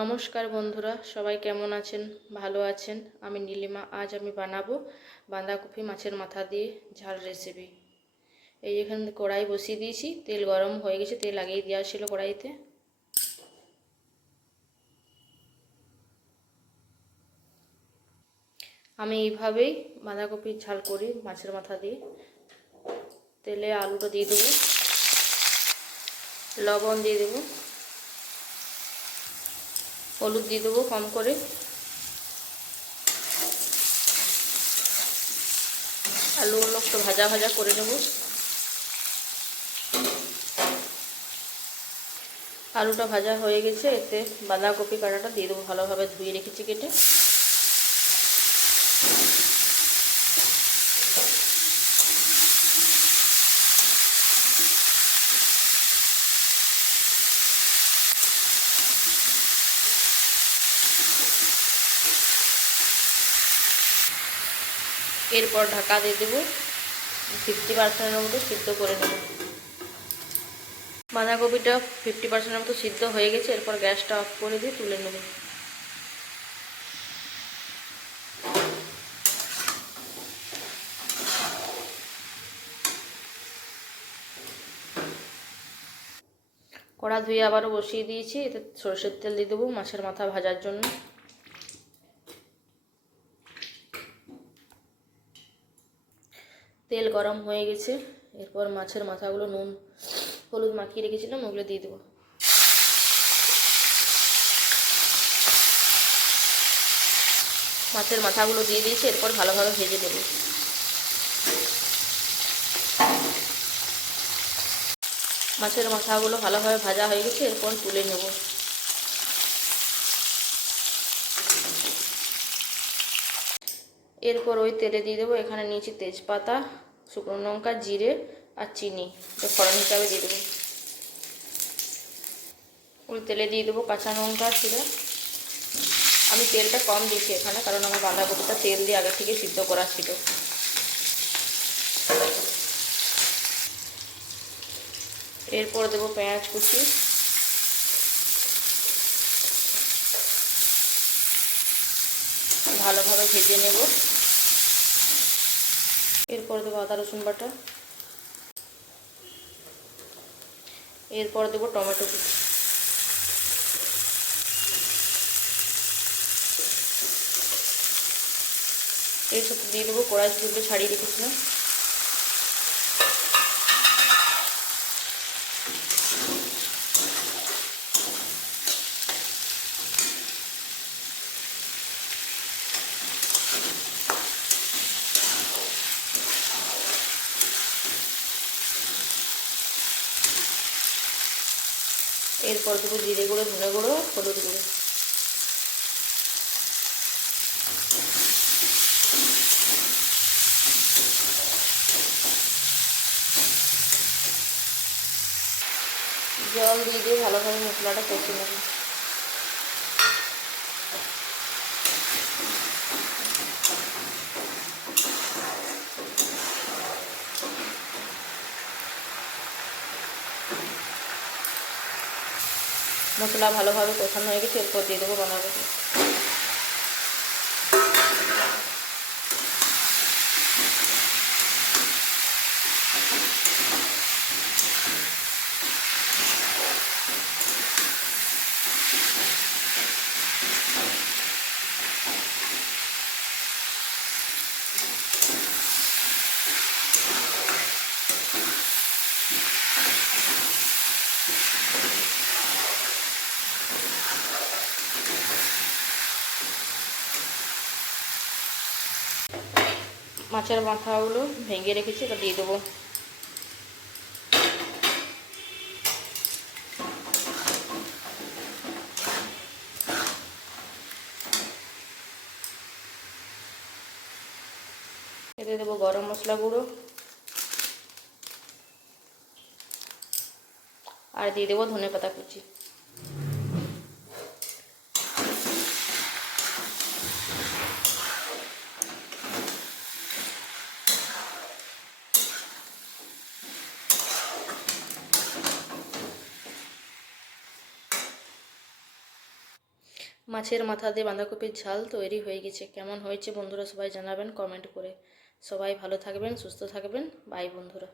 নমস্কার বন্ধুরা, সবাই কেমন আছেন? ভালো আছেন? আমি নীলিমা, আজ আমি বানাবো বাঁধাকপি মাছের মাথা দিয়ে ঝাল রেসিপি এই এখানে কড়াই বসিয়ে দিয়েছি, তেল গরম হয়ে গেছে, তেল আগেই দেওয়া ছিল কড়াইতে। আমি এইভাবেই বাঁধাকপির ঝাল করি মাছের মাথা দিয়ে তেলে আলুটা দিয়ে দেবো, লবণ দিয়ে দেবো। হলুদ দিয়ে দেবো কম করে। আলু আলুগুলো একটু ভাজা ভাজা করে নেব। আলুটা ভাজা হয়ে গেছে, এতে বাঁধাকপি কাটাটা দিয়ে দেবো ভালোভাবে ধুয়ে রেখেছি কেটে। এরপর ঢাকা দিয়ে দেবো। ফিফটি পার্সেন্টের মতো সিদ্ধ করে নেব। বাঁধাকপিটা ফিফটি পার্সেন্টের মতো সিদ্ধ হয়ে গেছে, এরপর গ্যাসটা অফ করে দিয়ে তুলে নেব। কড়া ধুয়ে আবারও বসিয়ে দিয়েছি, এতে সরষের তেল দিয়ে দেবো মাছের মাথা ভাজার জন্য। তেল গরম হয়ে গেছে। এরপর মাছের মাথাগুলো নুন, হলুদ মাখিয়ে রেখেছিলাম, ওগুলো দিয়ে দেবো। মাছের মাথাগুলো দিয়ে দিয়েছি, এরপর ভালোভাবে ভেজে দেবো। মাছের মাথাগুলো ভালোভাবে ভাজা হয়ে গেছে, এরপর তুলে নেব। এরপর ওই তেলে দিয়ে দেবো এখানে নিয়েছি তেজপাতা শুকনো লঙ্কা, জিরে আর চিনি। ফড়ন হিসাবে দিয়ে দেবো। ওই তেলে দিয়ে দেবো কাঁচা লঙ্কা ছিঁড়ে আমি তেলটা কম দিয়েছি এখানে, কারণ আমার বাঁধাকপিটা তেল দিয়ে আগে থেকে সিদ্ধ করা ছিল। এরপর দেবো পেঁয়াজ কুচি। ভালোভাবে ভেজে নেব। এরপর দেবো আদা, রসুন বাটা। এরপর দেবো টমেটো এর সাথে দিয়ে দেবো কড়াই চুলগুলো ছাড়িয়ে রেখেছিলাম। এরপর দেবো জিরে গুঁড়ো, ধনে গুঁড়ো, হলুদ গুঁড়ো। জল দিয়ে দিয়ে ভালোভাবে মশলাটা কষে নেব। মশলা ভালোভাবে কষানো হয়ে গেছে এরপর দিয়ে দেবো বাঁধাকপি। মাছের মাথাগুলো ভেঙে রেখেছি এটা দিয়ে দেবো। এতে দেবো গরম মশলা গুঁড়ো। আর দিয়ে দেবো ধনে পাতা কুচি। মাছের মাথা দিয়ে বাঁধাকপির ঝাল তৈরি হয়ে গেছে। কেমন হয়েছে বন্ধুরা সবাই জানাবেন কমেন্ট করে। সবাই ভালো থাকবেন, সুস্থ থাকবেন। বাই বন্ধুরা।